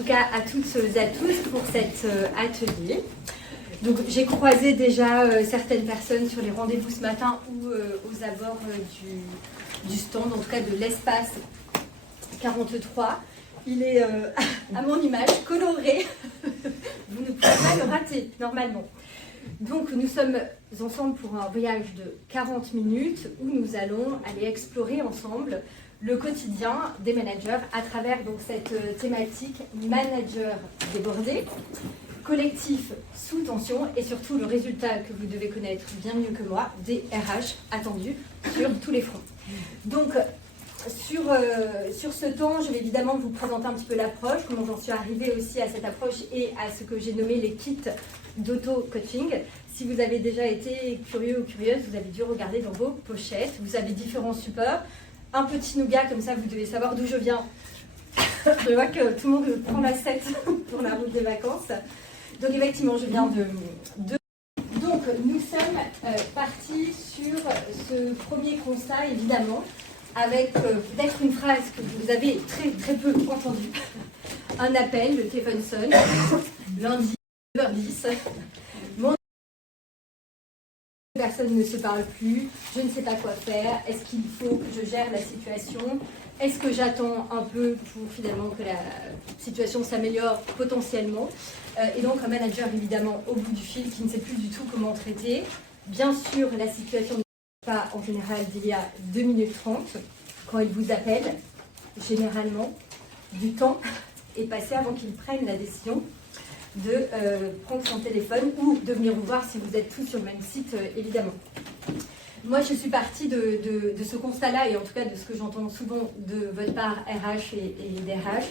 tout cas à toutes et à tous pour cet atelier. Donc j'ai croisé déjà certaines personnes sur les rendez-vous ce matin ou aux abords du stand, en tout cas de l'espace 43. Il est à mon image, coloré. Vous ne pouvez pas le rater normalement. Donc nous sommes ensemble pour un voyage de 40 minutes où nous allons aller explorer ensemble le quotidien des managers à travers donc, cette thématique manager débordé, collectif sous tension et surtout le résultat que vous devez connaître bien mieux que moi, des RH attendus sur tous les fronts. Donc sur ce temps, je vais évidemment vous présenter un petit peu l'approche, comment j'en suis arrivée aussi à cette approche et à ce que j'ai nommé les kits d'auto-coaching. Si vous avez déjà été curieux ou curieuse, vous avez dû regarder dans vos pochettes. Vous avez différents supports. Un petit nougat, comme ça vous devez savoir d'où je viens. Je vois que tout le monde prend la 7 pour la route des vacances. Donc effectivement, je viens de... Donc nous sommes partis sur ce premier constat, évidemment, avec peut-être une phrase que vous avez très peu entendue. Un appel, le téléphone sonne, lundi 9h10. Personne ne se parle plus, je ne sais pas quoi faire, est-ce qu'il faut que je gère la situation, est-ce que j'attends un peu pour finalement que la situation s'améliore potentiellement, et donc un manager évidemment au bout du fil qui ne sait plus du tout comment traiter. Bien sûr, la situation n'est pas en général d'il y a 2 minutes 30, quand il vous appelle, généralement, du temps est passé avant qu'il prenne la décision de prendre son téléphone ou de venir vous voir si vous êtes tous sur le même site, évidemment. Moi, je suis partie de ce constat-là, et en tout cas de ce que j'entends souvent de votre part RH et DRH,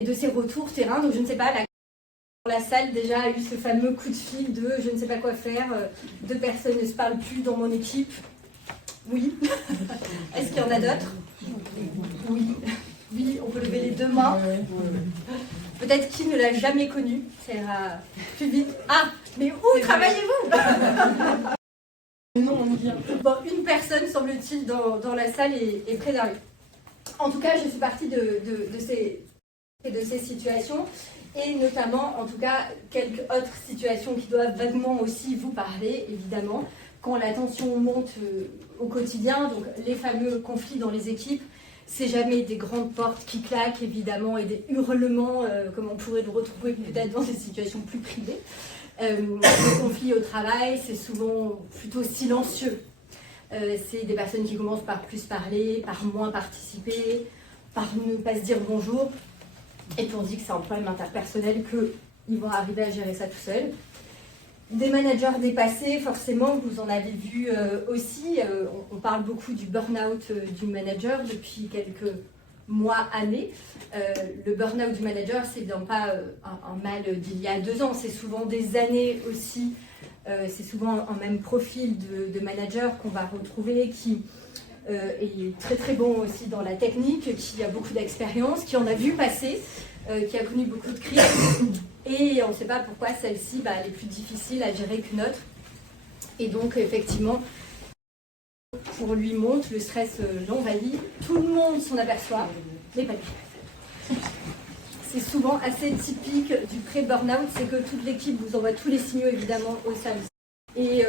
et de ces retours terrain. Donc, je ne sais pas, la salle déjà a eu ce fameux coup de fil de je ne sais pas quoi faire, 2 personnes ne se parlent plus dans mon équipe. Oui. Est-ce qu'il y en a d'autres? Oui. Oui, on peut lever les 2 mains. Peut-être qui ne l'a jamais connu, ça ira plus vite. Ah, mais où travaillez-vous? Non, on vient. Bon, une personne, semble-t-il, dans la salle est préservée. En tout cas, je suis partie de ces situations, et notamment, en tout cas, quelques autres situations qui doivent vaguement aussi vous parler, évidemment, quand la tension monte au quotidien, donc les fameux conflits dans les équipes. C'est jamais des grandes portes qui claquent, évidemment, et des hurlements, comme on pourrait le retrouver peut-être dans des situations plus privées. Les conflits au travail, c'est souvent plutôt silencieux. C'est des personnes qui commencent par plus parler, par moins participer, par ne pas se dire bonjour. Et puis on dit que c'est un problème interpersonnel, qu'ils vont arriver à gérer ça tout seuls. Des managers dépassés, forcément, vous en avez vu aussi. On parle beaucoup du burn-out du manager depuis quelques mois, années. Le burn-out du manager, c'est évidemment pas un mal d'il y a 2 ans, c'est souvent des années aussi. C'est souvent un même profil de manager qu'on va retrouver qui est très bon aussi dans la technique, qui a beaucoup d'expérience, qui en a vu passer, qui a connu beaucoup de crises. Et on ne sait pas pourquoi celle-ci, elle est plus difficile à gérer qu'une autre. Et donc, effectivement, pour lui monte, le stress l'envahit. Tout le monde s'en aperçoit, mais pas lui. C'est souvent assez typique du pré-burnout, c'est que toute l'équipe vous envoie tous les signaux, évidemment, au service. Et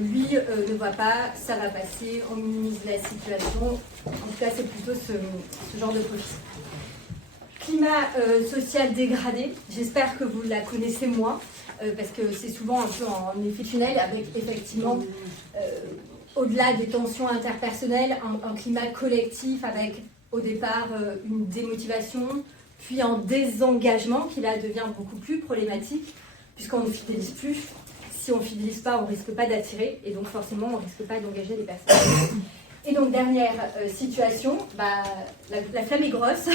lui ne voit pas, ça va passer, on minimise la situation. En tout cas, c'est plutôt ce genre de profil. Climat social dégradé, j'espère que vous la connaissez moins, parce que c'est souvent un peu en effet tunnel, avec effectivement, au-delà des tensions interpersonnelles, un climat collectif avec au départ une démotivation, puis un désengagement qui là devient beaucoup plus problématique, puisqu'on ne fidélise plus. Si on ne fidélise pas, on ne risque pas d'attirer, et donc forcément on ne risque pas d'engager des personnes. Et donc dernière situation, la flamme est grosse.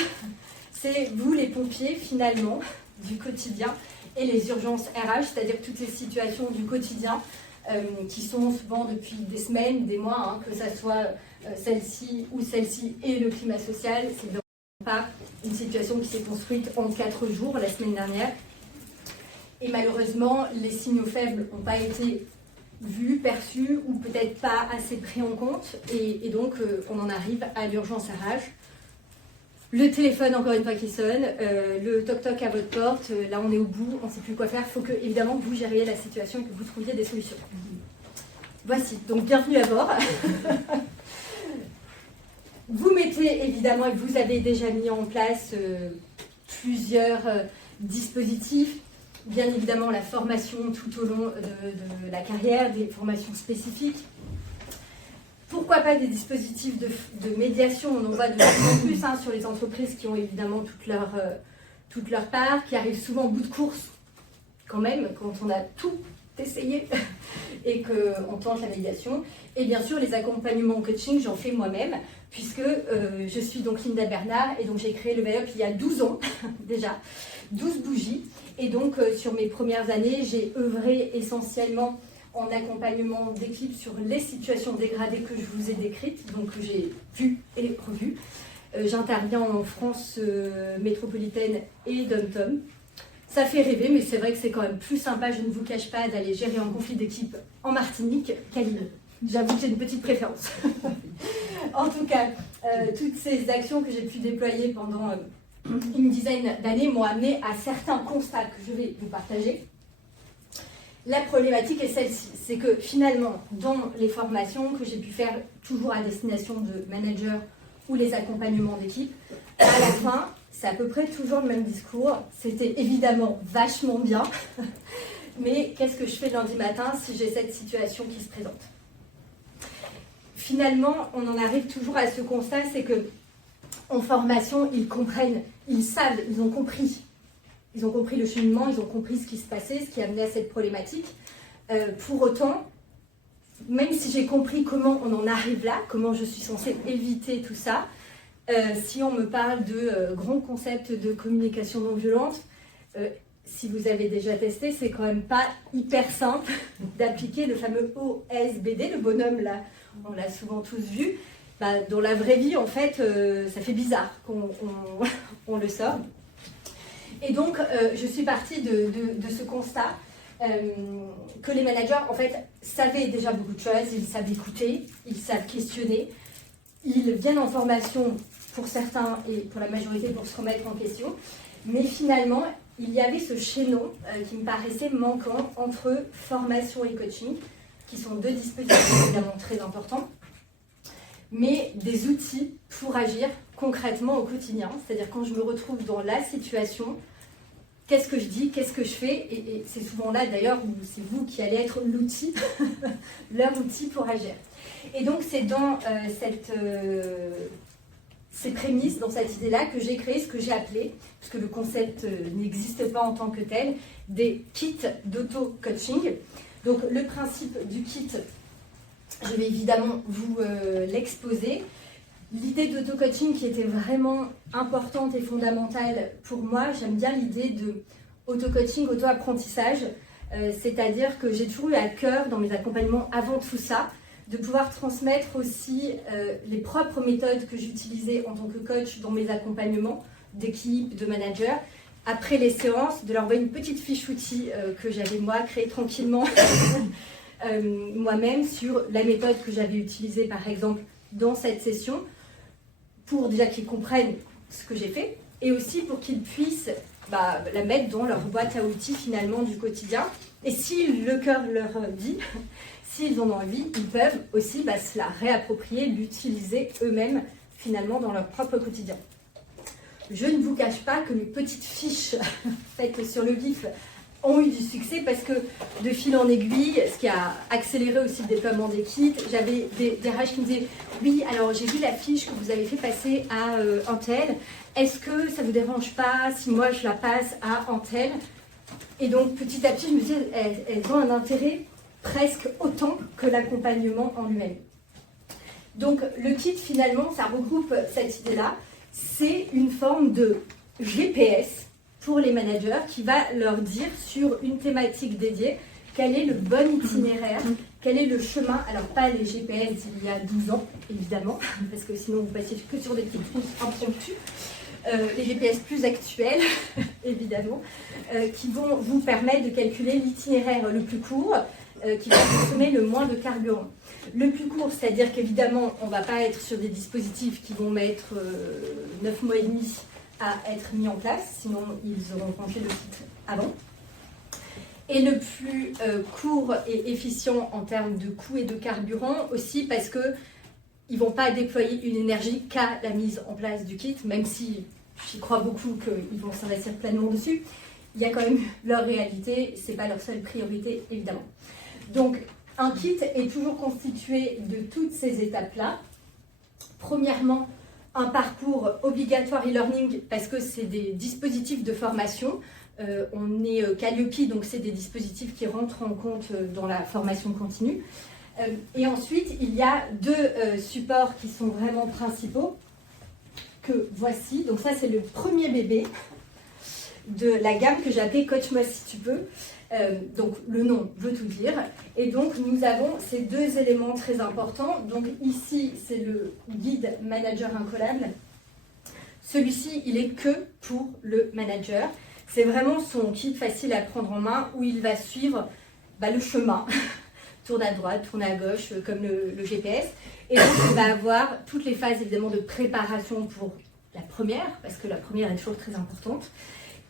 C'est vous les pompiers finalement du quotidien et les urgences RH, c'est-à-dire toutes ces situations du quotidien qui sont souvent depuis des semaines, des mois, que ça soit celle-ci ou celle-ci et le climat social. C'est vraiment pas une situation qui s'est construite en 4 jours la semaine dernière. Et malheureusement, les signaux faibles n'ont pas été vus, perçus ou peut-être pas assez pris en compte. Et donc, on en arrive à l'urgence RH. Le téléphone, encore une fois, qui sonne, le toc-toc à votre porte, là on est au bout, on ne sait plus quoi faire. Il faut que, évidemment, vous gériez la situation et que vous trouviez des solutions. Voici, donc bienvenue à bord. Vous mettez évidemment, et vous avez déjà mis en place plusieurs dispositifs. Bien évidemment, la formation tout au long de la carrière, des formations spécifiques. Pourquoi pas des dispositifs de médiation? On en voit de plus en plus hein, sur les entreprises qui ont évidemment toute leur part, qui arrivent souvent au bout de course, quand même, quand on a tout essayé et qu'on tente la médiation. Et bien sûr, les accompagnements en coaching, j'en fais moi-même, puisque je suis donc Linda Bernard, et donc j'ai créé le Level Up il y a 12 ans, déjà, 12 bougies. Et donc, sur mes premières années, j'ai œuvré essentiellement en accompagnement d'équipe sur les situations dégradées que je vous ai décrites, donc que j'ai vues et revues. J'interviens en France métropolitaine et dom-tom. Ça fait rêver, mais c'est vrai que c'est quand même plus sympa, je ne vous cache pas, d'aller gérer un conflit d'équipe en Martinique qu'à Lille. J'avoue que j'ai une petite préférence. En tout cas, toutes ces actions que j'ai pu déployer pendant une dizaine d'années m'ont amené à certains constats que je vais vous partager. La problématique est celle-ci, c'est que finalement, dans les formations que j'ai pu faire toujours à destination de managers ou les accompagnements d'équipe, à la fin, c'est à peu près toujours le même discours. C'était évidemment vachement bien, mais qu'est-ce que je fais lundi matin si j'ai cette situation qui se présente? Finalement, on en arrive toujours à ce constat, c'est que en formation, ils comprennent, ils savent, ils ont compris. Ils ont compris le cheminement, ils ont compris ce qui se passait, ce qui amenait à cette problématique. Pour autant, même si j'ai compris comment on en arrive là, comment je suis censée éviter tout ça, si on me parle de grands concepts de communication non violente, si vous avez déjà testé, c'est quand même pas hyper simple d'appliquer le fameux OSBD, le bonhomme là, on l'a souvent tous vu. Bah, dans la vraie vie, en fait, ça fait bizarre qu'on le sort. Et donc, je suis partie de ce constat que les managers, en fait, savaient déjà beaucoup de choses. Ils savent écouter, ils savent questionner. Ils viennent en formation pour certains et pour la majorité pour se remettre en question. Mais finalement, il y avait ce chaînon qui me paraissait manquant entre formation et coaching, qui sont deux dispositifs évidemment très importants, mais des outils pour agir concrètement au quotidien. C'est-à-dire quand je me retrouve dans la situation, qu'est-ce que je dis, qu'est-ce que je fais, et c'est souvent là d'ailleurs où c'est vous qui allez être l'outil, leur outil pour agir. Et donc c'est dans ces prémices, dans cette idée-là, que j'ai créé ce que j'ai appelé, puisque le concept n'existe pas en tant que tel, des kits d'auto-coaching. Donc le principe du kit, je vais évidemment vous l'exposer. L'idée d'auto-coaching qui était vraiment importante et fondamentale pour moi, j'aime bien l'idée de auto-coaching, auto-apprentissage, c'est-à-dire que j'ai toujours eu à cœur dans mes accompagnements avant tout ça, de pouvoir transmettre aussi les propres méthodes que j'utilisais en tant que coach dans mes accompagnements d'équipe, de manager. Après les séances, de leur envoyer une petite fiche outil que j'avais moi créée tranquillement moi-même sur la méthode que j'avais utilisée par exemple dans cette session, pour déjà qu'ils comprennent ce que j'ai fait et aussi pour qu'ils puissent la mettre dans leur boîte à outils finalement du quotidien. Et si le cœur leur dit, s'ils en ont envie, ils peuvent aussi se la réapproprier, l'utiliser eux-mêmes finalement dans leur propre quotidien. Je ne vous cache pas que mes petites fiches faites sur le vif ont eu du succès parce que de fil en aiguille, ce qui a accéléré aussi le déploiement des kits, j'avais des RH qui me disaient « Oui, alors j'ai vu la fiche que vous avez fait passer à un tel, est-ce que ça ne vous dérange pas si moi je la passe à un tel ?» Et donc petit à petit, je me disais « Elles ont un intérêt presque autant que l'accompagnement en lui-même. » Donc le kit finalement, ça regroupe cette idée-là, c'est une forme de GPS pour les managers qui va leur dire sur une thématique dédiée quel est le bon itinéraire, quel est le chemin, alors pas les GPS d'il y a 12 ans évidemment, parce que sinon vous passiez que sur des petites routes impromptues, les GPS plus actuels évidemment, qui vont vous permettre de calculer l'itinéraire le plus court, qui va consommer le moins de carburant. Le plus court, c'est-à-dire qu'évidemment, on ne va pas être sur des dispositifs qui vont mettre 9 mois et demi à être mis en place, sinon ils auront branché le kit avant. Et le plus court et efficient en termes de coût et de carburant aussi parce qu'ils ne vont pas déployer une énergie qu'à la mise en place du kit, même si j'y crois beaucoup qu'ils vont s'investir pleinement dessus. Il y a quand même leur réalité, ce n'est pas leur seule priorité évidemment. Donc un kit est toujours constitué de toutes ces étapes-là. Premièrement, un parcours obligatoire e-learning parce que c'est des dispositifs de formation. On est Calliope, donc c'est des dispositifs qui rentrent en compte dans la formation continue. Et ensuite, il y a deux supports qui sont vraiment principaux, que voici. Donc ça, c'est le premier bébé de la gamme que j'ai appelée Coach-moi si tu peux. Donc le nom veut tout dire. Et donc nous avons ces deux éléments très importants. Donc ici, c'est le guide manager incollable. Celui-ci, il est que pour le manager. C'est vraiment son kit facile à prendre en main où il va suivre le chemin. Tourne à droite, tourne à gauche, comme le GPS. Et donc, il va avoir toutes les phases, évidemment, de préparation pour la première, parce que la première est toujours très importante.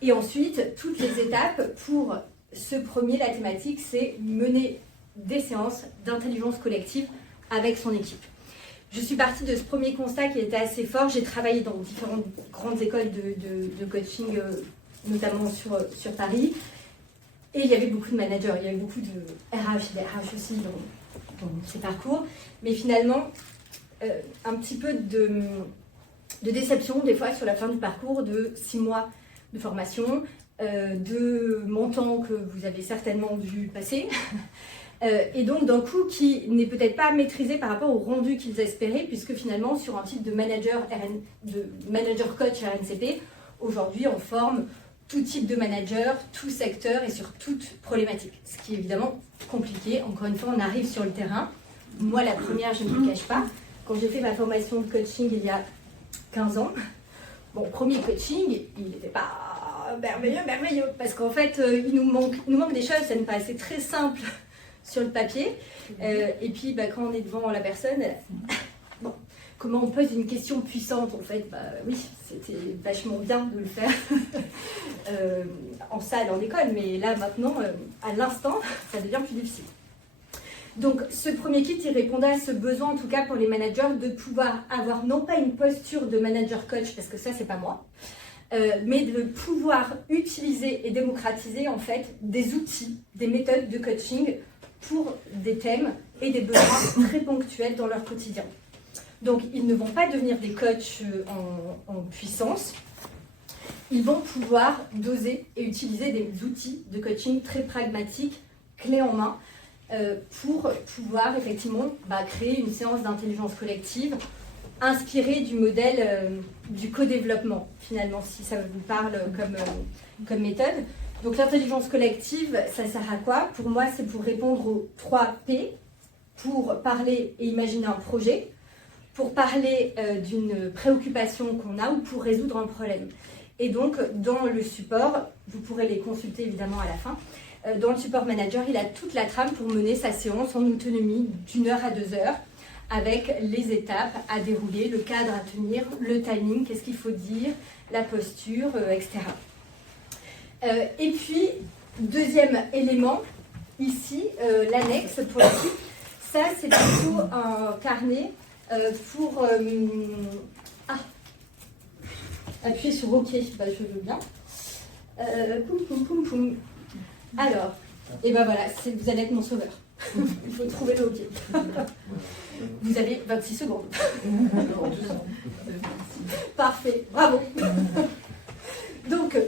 Et ensuite, toutes les étapes pour ce premier, la thématique, c'est mener des séances d'intelligence collective avec son équipe. Je suis partie de ce premier constat qui était assez fort. J'ai travaillé dans différentes grandes écoles de coaching, notamment sur Paris. Et il y avait beaucoup de managers, il y avait beaucoup de RH et d'RH aussi dans ces parcours. Mais finalement, un petit peu de déception des fois sur la fin du parcours de 6 mois de formation, de montants que vous avez certainement dû passer. Et donc d'un coup qui n'est peut-être pas maîtrisé par rapport au rendu qu'ils espéraient, puisque finalement sur un titre de manager coach RNCP, aujourd'hui on forme tout type de manager, tout secteur et sur toute problématique. Ce qui est évidemment compliqué. Encore une fois, on arrive sur le terrain. Moi, la première, je ne me cache pas. Quand j'ai fait ma formation de coaching il y a 15 ans, mon premier coaching, il n'était pas merveilleux, parce qu'en fait, il nous manque des choses, ça nous paraissait très simple sur le papier. Et puis, quand on est devant la personne, comment on pose une question puissante, en fait, oui, c'était vachement bien de le faire en salle, en école, mais là, maintenant, à l'instant, ça devient plus difficile. Donc, ce premier kit, il répondait à ce besoin, en tout cas pour les managers, de pouvoir avoir non pas une posture de manager-coach, parce que ça, c'est pas moi, mais de pouvoir utiliser et démocratiser, en fait, des outils, des méthodes de coaching pour des thèmes et des besoins très ponctuels dans leur quotidien. Donc, ils ne vont pas devenir des coachs en puissance. Ils vont pouvoir doser et utiliser des outils de coaching très pragmatiques, clés en main, pour pouvoir effectivement créer une séance d'intelligence collective inspirée du modèle du co-développement, finalement, si ça vous parle comme méthode. Donc, l'intelligence collective, ça sert à quoi? Pour moi, c'est pour répondre aux 3 P, pour parler et imaginer un projet, pour parler d'une préoccupation qu'on a ou pour résoudre un problème. Et donc, dans le support, vous pourrez les consulter évidemment à la fin, dans le support manager, il a toute la trame pour mener sa séance en autonomie d'1 heure à 2 heures, avec les étapes à dérouler, le cadre à tenir, le timing, qu'est-ce qu'il faut dire, la posture, etc. Et puis, deuxième élément, ici, l'annexe pour l'équipe, ça c'est plutôt un carnet pour appuyer sur OK, je veux bien. Alors, et voilà, vous allez être mon sauveur. Il faut trouver le OK. Vous avez 26 secondes. Parfait, bravo. Donc,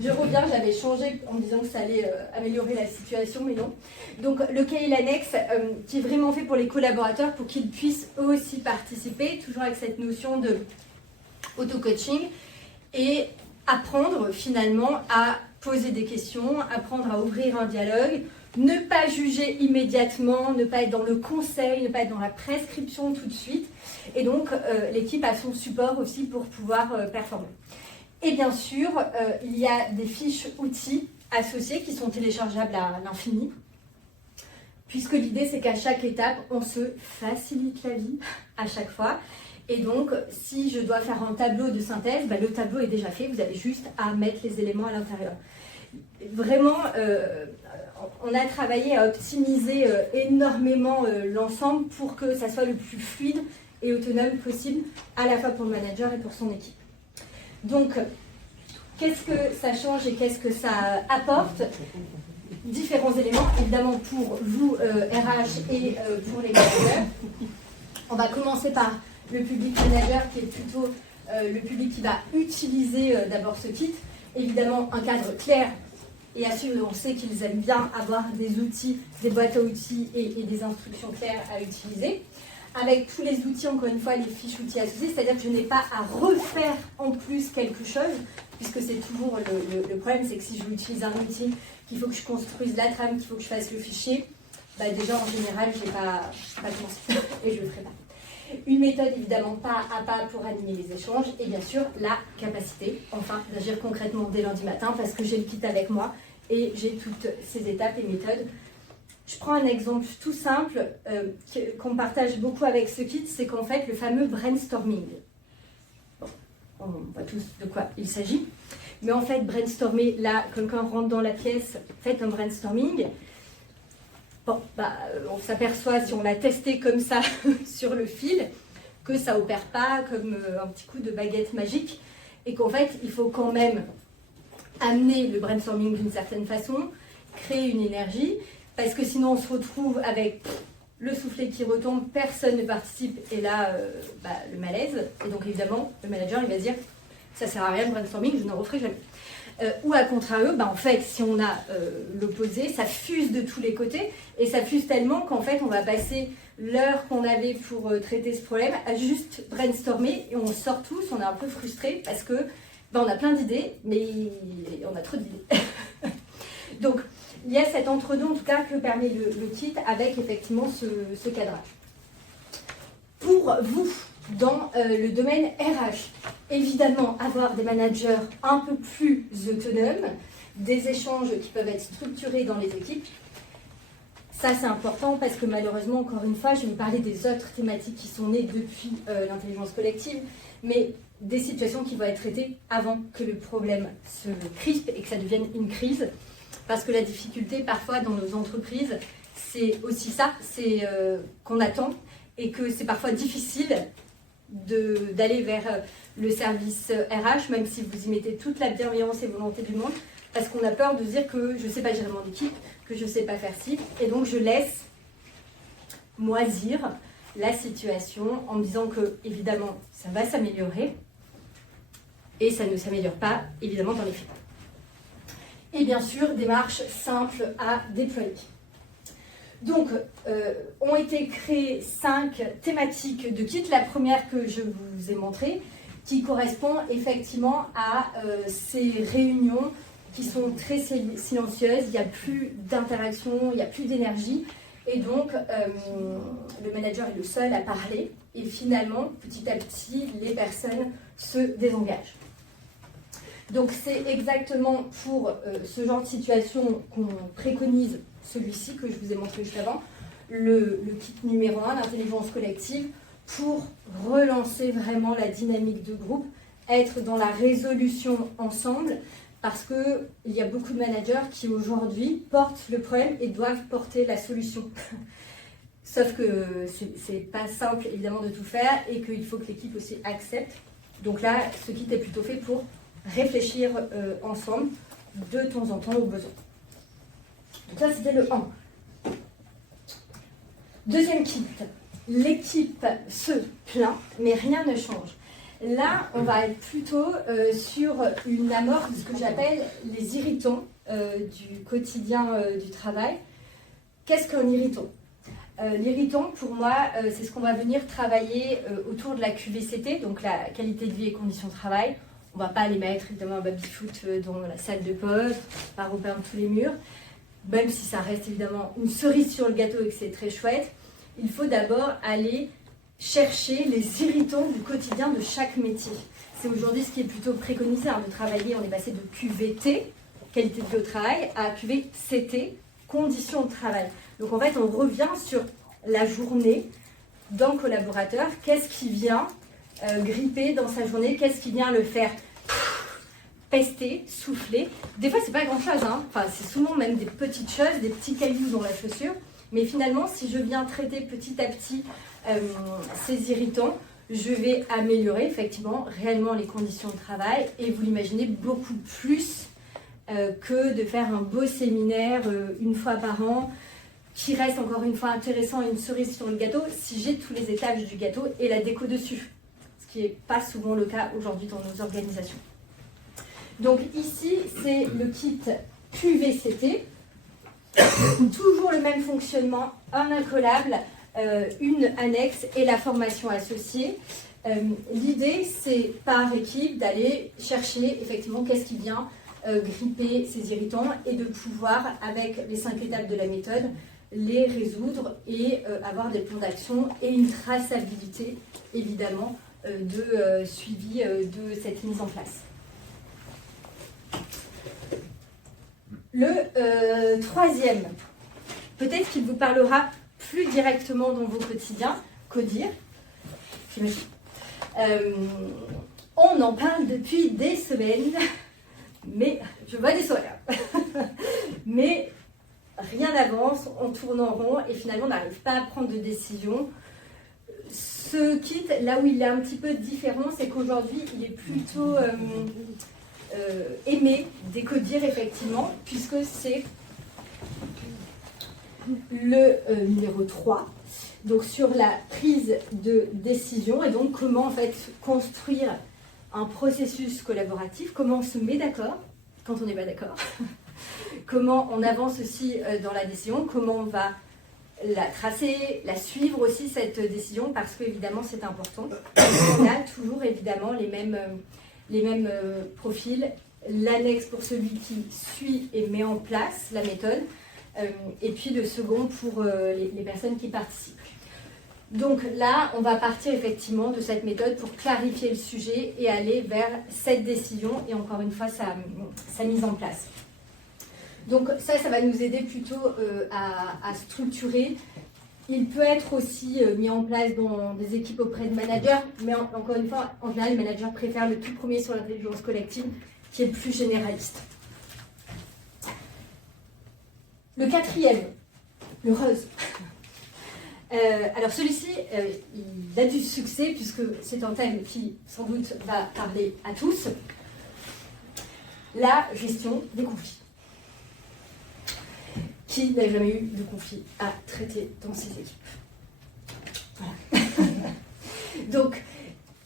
je reviens, j'avais changé en me disant que ça allait améliorer la situation, mais non. Donc, le cahier l'annexe, qui est vraiment fait pour les collaborateurs, pour qu'ils puissent eux aussi participer, toujours avec cette notion de auto-coaching, et apprendre finalement à poser des questions, apprendre à ouvrir un dialogue, ne pas juger immédiatement, ne pas être dans le conseil, ne pas être dans la prescription tout de suite. Et donc, l'équipe a son support aussi pour pouvoir performer. Et bien sûr, il y a des fiches outils associées qui sont téléchargeables à l'infini. puisque l'idée c'est qu'à chaque étape, on se facilite la vie à chaque fois. Et donc, si je dois faire un tableau de synthèse, le tableau est déjà fait, vous avez juste à mettre les éléments à l'intérieur. Vraiment, on a travaillé à optimiser énormément l'ensemble pour que ça soit le plus fluide et autonome possible, à la fois pour le manager et pour son équipe. Donc, qu'est-ce que ça change et qu'est-ce que ça apporte? Différents éléments, évidemment pour vous, RH, et pour les managers. On va commencer par le public manager, qui est plutôt le public qui va utiliser d'abord ce kit. Évidemment, un cadre clair et assuré. On sait qu'ils aiment bien avoir des outils, des boîtes à outils et des instructions claires à utiliser. Avec tous les outils, encore une fois, les fiches outils associés, c'est-à-dire que je n'ai pas à refaire en plus quelque chose, puisque c'est toujours le problème, c'est que si je veux utiliser un outil, qu'il faut que je construise la trame, qu'il faut que je fasse le fichier, déjà en général, je n'ai pas commencé et je ne le ferai pas. Une méthode évidemment pas à pas pour animer les échanges et bien sûr la capacité, enfin, d'agir concrètement dès lundi matin parce que j'ai le kit avec moi et j'ai toutes ces étapes et méthodes. Je prends un exemple tout simple qu'on partage beaucoup avec ce kit, c'est qu'en fait le fameux brainstorming. Bon, on voit tous de quoi il s'agit, mais en fait brainstormer, là, quelqu'un rentre dans la pièce, faites un brainstorming. Bon, on s'aperçoit, si on l'a testé comme ça sur le fil, que ça opère pas comme un petit coup de baguette magique et qu'en fait, il faut quand même amener le brainstorming d'une certaine façon, créer une énergie, parce que sinon on se retrouve avec le soufflet qui retombe, personne ne participe et là, le malaise. Et donc évidemment, le manager, il va se dire, ça sert à rien le brainstorming, je n'en referai jamais. Ou à contrario, en fait, si on a l'opposé, ça fuse de tous les côtés, et ça fuse tellement qu'en fait, on va passer l'heure qu'on avait pour traiter ce problème à juste brainstormer, et on sort tous, on est un peu frustré parce que on a plein d'idées, mais on a trop d'idées. Donc, il y a cet entre-deux, en tout cas, que permet le kit avec effectivement ce cadrage. Pour vous, dans le domaine RH, évidemment, avoir des managers un peu plus autonomes, des échanges qui peuvent être structurés dans les équipes, ça c'est important parce que malheureusement, encore une fois, je vais vous parler des autres thématiques qui sont nées depuis l'intelligence collective, mais des situations qui vont être traitées avant que le problème se crispe et que ça devienne une crise, parce que la difficulté parfois dans nos entreprises, c'est aussi ça, c'est qu'on attend et que c'est parfois difficile d'aller vers le service RH, même si vous y mettez toute la bienveillance et volonté du monde, parce qu'on a peur de se dire que je ne sais pas gérer mon équipe, que je ne sais pas faire ci, et donc je laisse moisir la situation en me disant que, évidemment, ça va s'améliorer, et ça ne s'améliore pas, évidemment, dans les faits. Et bien sûr, démarche simple à déployer. Donc, ont été créées 5 thématiques de kit. La première que je vous ai montrée, qui correspond effectivement à ces réunions qui sont très silencieuses, il n'y a plus d'interaction, il n'y a plus d'énergie. Et donc, le manager est le seul à parler. Et finalement, petit à petit, les personnes se désengagent. Donc, c'est exactement pour ce genre de situation qu'on préconise celui-ci que je vous ai montré juste avant, le kit numéro 1, l'intelligence collective, pour relancer vraiment la dynamique de groupe, être dans la résolution ensemble, parce qu'il y a beaucoup de managers qui aujourd'hui portent le problème et doivent porter la solution. Sauf que c'est pas simple évidemment de tout faire et qu'il faut que l'équipe aussi accepte. Donc là, ce kit est plutôt fait pour réfléchir ensemble de temps en temps aux besoins. Donc ça, c'était le 1. Deuxième kit, l'équipe se plaint, mais rien ne change. Là, on va être plutôt sur une amorce de ce que j'appelle les irritants du quotidien du travail. Qu'est-ce qu'un irritant ? L'irritant, pour moi, c'est ce qu'on va venir travailler autour de la QVCT, donc la qualité de vie et conditions de travail. On ne va pas aller mettre évidemment un baby-foot dans la salle de poste, pas repeindre tous les murs. Même si ça reste évidemment une cerise sur le gâteau et que c'est très chouette, il faut d'abord aller chercher les irritants du quotidien de chaque métier. C'est aujourd'hui ce qui est plutôt préconisé, de travailler. On est passé de QVT, qualité de vie au travail, à QVCT, conditions de travail. Donc en fait, on revient sur la journée d'un collaborateur. Qu'est-ce qui vient gripper dans sa journée? Qu'est-ce qui vient le faire pester, souffler? Des fois, c'est pas grand-chose, hein. Enfin, c'est souvent même des petites choses, des petits cailloux dans la chaussure. Mais finalement, si je viens traiter petit à petit ces irritants, je vais améliorer effectivement réellement les conditions de travail et vous l'imaginez beaucoup plus que de faire un beau séminaire une fois par an qui reste encore une fois intéressant et une cerise sur le gâteau si j'ai tous les étages du gâteau et la déco dessus, ce qui n'est pas souvent le cas aujourd'hui dans nos organisations. Donc ici, c'est le kit QVCT, toujours le même fonctionnement, un incollable, une annexe et la formation associée. L'idée, c'est par équipe d'aller chercher effectivement qu'est-ce qui vient gripper ces irritants et de pouvoir, avec les 5 étapes de la méthode, les résoudre et avoir des plans d'action et une traçabilité, évidemment, de suivi de cette mise en place. Le troisième, peut-être qu'il vous parlera plus directement dans vos quotidiens, Codir, j'imagine. On en parle depuis des semaines, mais je vois des sourires. Mais rien n'avance, on tourne en rond et finalement on n'arrive pas à prendre de décision. Ce kit, là où il est un petit peu différent, c'est qu'aujourd'hui il est plutôt aimé des Codir effectivement, puisque c'est le numéro 3, donc sur la prise de décision et donc comment en fait construire un processus collaboratif, comment on se met d'accord quand on n'est pas d'accord, comment on avance aussi dans la décision, comment on va la tracer, la suivre aussi cette décision parce qu'évidemment c'est important. On a toujours évidemment les mêmes profils, l'annexe pour celui qui suit et met en place la méthode, et puis le second pour les personnes qui participent. Donc là, on va partir effectivement de cette méthode pour clarifier le sujet et aller vers cette décision et encore une fois sa mise en place. Donc ça va nous aider plutôt à structurer. Il peut être aussi mis en place dans des équipes auprès de managers, mais encore une fois, en général, les managers préfèrent le tout premier sur l'intelligence collective, qui est le plus généraliste. Le quatrième, le rose. Alors celui-ci, il a du succès puisque c'est un thème qui, sans doute, va parler à tous. La gestion des conflits. Qui n'a jamais eu de conflit à traiter dans ses équipes? Voilà. Donc,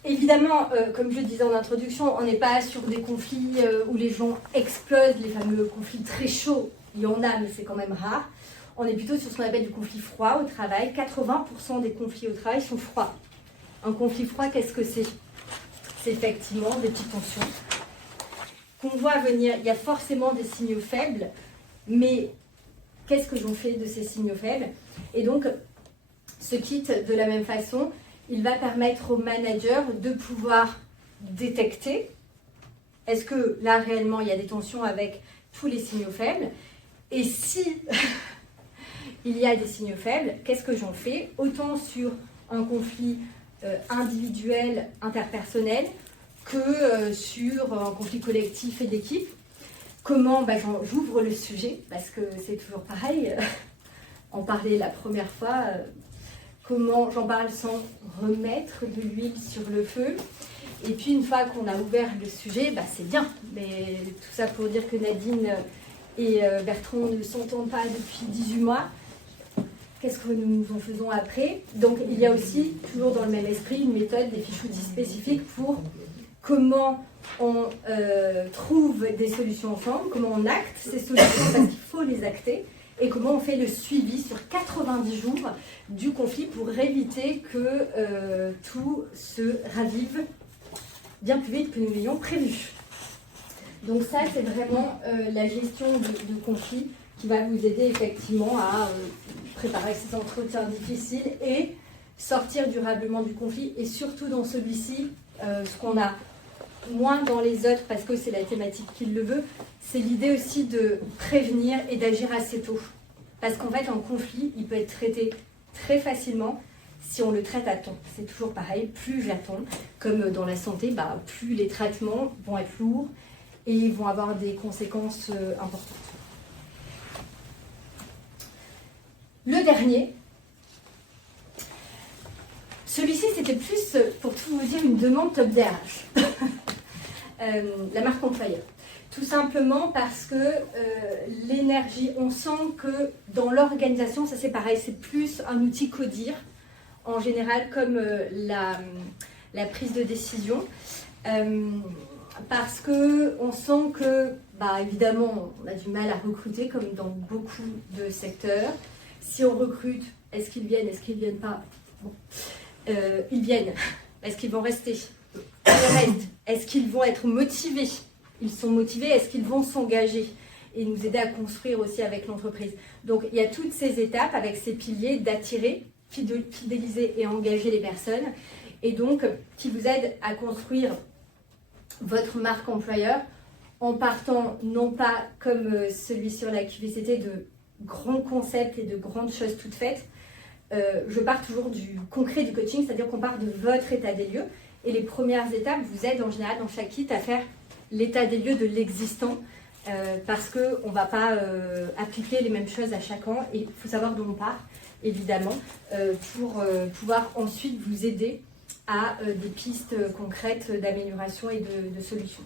évidemment, comme je le disais en introduction, on n'est pas sur des conflits où les gens explosent, les fameux conflits très chauds. Il y en a, mais c'est quand même rare. On est plutôt sur ce qu'on appelle du conflit froid au travail. 80% des conflits au travail sont froids. Un conflit froid, qu'est-ce que c'est? C'est effectivement des petites tensions qu'on voit venir. Il y a forcément des signaux faibles, mais qu'est-ce que j'en fais de ces signaux faibles? Et donc, ce kit, de la même façon, il va permettre aux managers de pouvoir détecter est-ce que là, réellement, il y a des tensions avec tous les signaux faibles? Et si il y a des signaux faibles, qu'est-ce que j'en fais? Autant sur un conflit individuel, interpersonnel, que sur un conflit collectif et d'équipe. Comment j'ouvre le sujet, parce que c'est toujours pareil, en parler la première fois, comment j'en parle sans remettre de l'huile sur le feu. Et puis une fois qu'on a ouvert le sujet, c'est bien. Mais tout ça pour dire que Nadine et Bertrand ne s'entendent pas depuis 18 mois. Qu'est-ce que nous en faisons après? Donc il y a aussi, toujours dans le même esprit, une méthode, des fiches outils spécifiques pour comment on trouve des solutions ensemble, comment on acte ces solutions parce qu'il faut les acter, et comment on fait le suivi sur 90 jours du conflit pour éviter que tout se ravive bien plus vite que nous l'ayons prévu. Donc ça, c'est vraiment la gestion de conflit qui va vous aider effectivement à préparer ces entretiens difficiles et sortir durablement du conflit. Et surtout dans celui-ci, ce qu'on a moins dans les autres parce que c'est la thématique qui le veut, c'est l'idée aussi de prévenir et d'agir assez tôt. Parce qu'en fait, un conflit, il peut être traité très facilement si on le traite à temps. C'est toujours pareil, plus j'attends, comme dans la santé, plus les traitements vont être lourds et vont avoir des conséquences importantes. Le dernier, celui-ci c'était plus, pour tout vous dire, une demande top DRH, la marque employeur. Tout simplement parce que l'énergie, on sent que dans l'organisation, ça c'est pareil, c'est plus un outil CODIR, en général comme la prise de décision. Parce qu'on sent que, évidemment, on a du mal à recruter comme dans beaucoup de secteurs. Si on recrute, est-ce qu'ils viennent, est-ce qu'ils ne viennent pas? Bon. Ils viennent, est-ce qu'ils vont rester? Ils restent, est-ce qu'ils vont être motivés? Ils sont motivés, est-ce qu'ils vont s'engager et nous aider à construire aussi avec l'entreprise? Donc il y a toutes ces étapes avec ces piliers d'attirer, fidéliser et engager les personnes, et donc qui vous aident à construire votre marque employeur en partant non pas comme celui sur la QVCT de grands concepts et de grandes choses toutes faites. Je pars toujours du concret du coaching, c'est-à-dire qu'on part de votre état des lieux, et les premières étapes vous aident en général dans chaque kit à faire l'état des lieux de l'existant, parce qu'on ne va pas appliquer les mêmes choses à chacun, et il faut savoir d'où on part, évidemment, pour pouvoir ensuite vous aider à des pistes concrètes d'amélioration et de solutions.